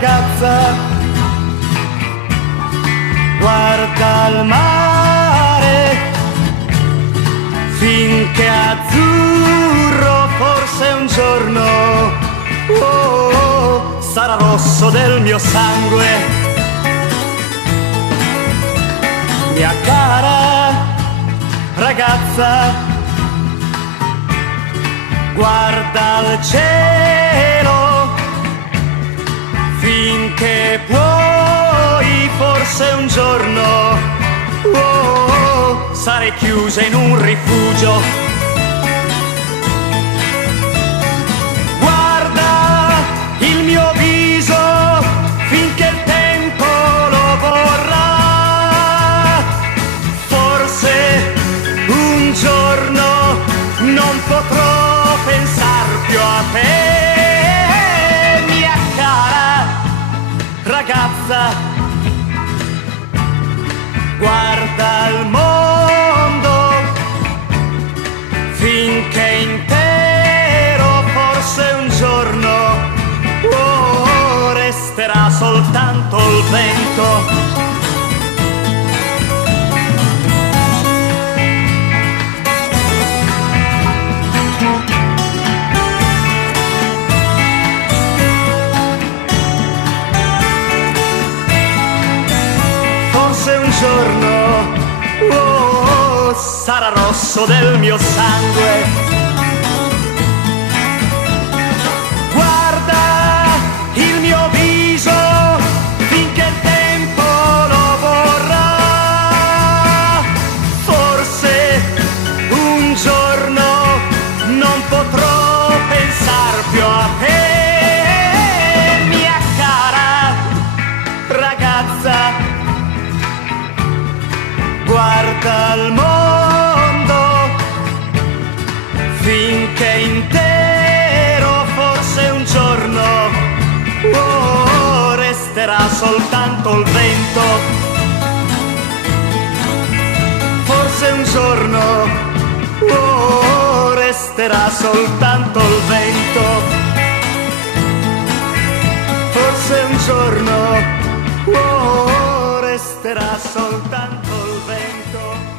ragazza, guarda il mare, finché è azzurro, forse un giorno sarà rosso del mio sangue. Mia cara ragazza, guarda il cielo, finché puoi, forse un giorno sarei chiusa in un rifugio. Guarda il mio viso finché il tempo lo vorrà, forse un giorno non potrò pensar più a te. Mia cara ragazza, guarda il mondo finché è intero, forse un giorno resterà soltanto il vento. Forse un giorno sarà rosso del mio sangue. Guarda il mio viso finché il tempo lo vorrà, forse un giorno non potrò pensar più a te. Mia cara ragazza, guarda il mondo finché è intero, forse un giorno resterà soltanto il vento. Forse un giorno resterà soltanto il vento. Forse un giorno resterà soltanto il vento.